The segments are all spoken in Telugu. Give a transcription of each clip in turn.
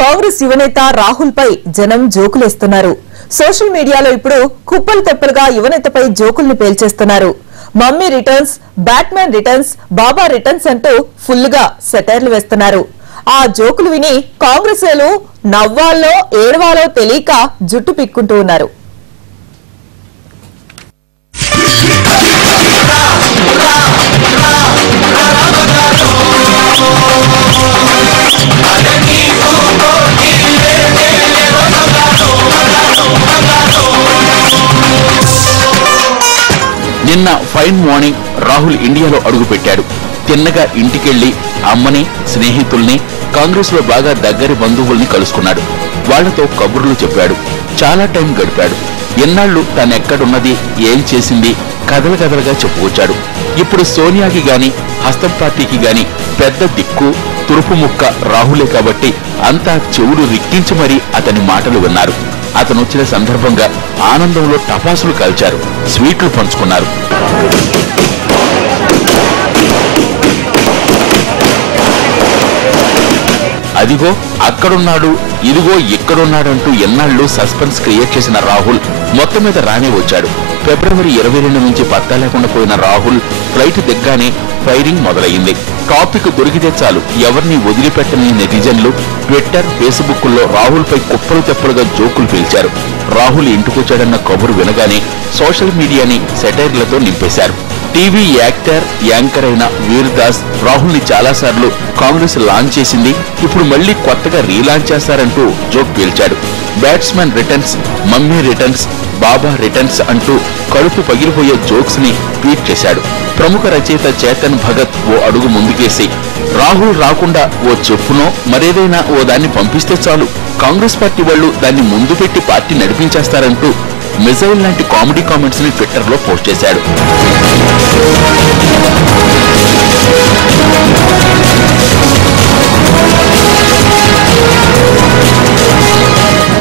కాంగ్రెస్ యువనేత రాహుల్ పై జనం జోకులేస్తున్నారు. సోషల్ మీడియాలో ఇప్పుడు కుప్పలు తెప్పలుగా యువనేతపై జోకుల్ని పేల్చేస్తున్నారు. Mummy returns, Batman returns, Baba returns అంటూ ఫుల్ గా సెటైర్లు వేస్తున్నారు. ఆ జోకులు విని కాంగ్రెస్లు నవ్వాలో ఏడవాలో తెలియక జుట్టు పిక్కుంటూ ఉన్నారు. నిన్న ఫైన్ మార్నింగ్ రాహుల్ ఇండియాలో అడుగుపెట్టాడు. తిన్నగా ఇంటికెళ్లి అమ్మని, స్నేహితుల్ని, కాంగ్రెస్ లో బాగా దగ్గరి బంధువుల్ని కలుసుకున్నాడు. వాళ్లతో కబుర్లు చెప్పాడు. చాలా టైం గడిపాడు. ఎన్నాళ్లు తానెక్కడున్నది, ఏం చేసింది కథలు కథలుగా చెప్పుకొచ్చాడు. ఇప్పుడు సోనియాకి గాని, హస్తం పార్టీకి గాని పెద్ద దిక్కు తురుపు ముక్క రాహులే కాబట్టి అంతా చెవులు రిక్కించి మరీ అతని మాటలు విన్నారు. అతనొచ్చిన సందర్భంగా ఆనందంలో టపాసులు కాల్చారు, స్వీట్లు పంచుకున్నారు. అదిగో అక్కడున్నాడు, ఇదిగో ఇక్కడున్నాడంటూ ఎన్నాళ్లు సస్పెన్స్ క్రియేట్ చేసిన రాహుల్ మొత్తం మీద రానే వచ్చాడు. ఫిబ్రవరి 22 నుంచి పత్తా లేకుండా పోయిన రాహుల్ ఫ్లైట్ దిగ్గానే ఫైరింగ్ మొదలైంది. టాపిక్ దొరికితే చాలు ఎవరిని వదిలిపెట్టని నెటిజన్లు ట్విట్టర్, ఫేస్బుక్ లో రాహుల్ పై కుప్పలు తెప్పలుగా జోకులు పీల్చారు. రాహుల్ ఇంటికొచ్చాడన్న కబురు వినగానే సోషల్ మీడియాని సెటైర్లతో నింపేశారు. టీవీ యాక్టర్, యాంకర్ అయిన వీర్ దాస్ రాహుల్ ని చాలాసార్లు కాంగ్రెస్ లాంచ్ చేసింది, ఇప్పుడు మళ్లీ కొత్తగా రీలాంచ్ చేస్తారంటూ జోక్ పీల్చాడు. Batsmen returns, mummy returns, Baba returns అంటూ కడుపు పగిలిపోయే జోక్స్ ని ట్వీట్ చేశాడు. ప్రముఖ రచయిత చేతన్ భగత్ ఓ అడుగు ముందుకేసి రాహుల్ రాకుండా ఓ చెప్పునో మరేదైనా ఓ దాన్ని పంపిస్తే చాలు కాంగ్రెస్ పార్టీ వాళ్లు దాన్ని ముందు పెట్టి పార్టీ నడిపించేస్తారంటూ మిజైల్ లాంటి కామెడీ కామెంట్స్ ని ట్విట్టర్ లో పోస్ట్ చేశాడు.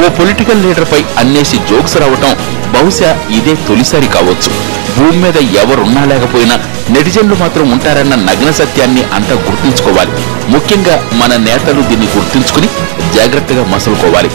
ఓ పొలిటికల్ లీడర్ పై అన్నేసి జోక్స్ రావటం బహుశా ఇదే తొలిసారి కావచ్చు. భూమి మీద ఎవరున్నా లేకపోయినా నెటిజన్లు మాత్రం ఉంటారన్న నగ్న సత్యాన్ని అంతా గుర్తుంచుకోవాలి. ముఖ్యంగా మన నేతలు దీన్ని గుర్తుంచుకుని జాగ్రత్తగా మసులుకోవాలి.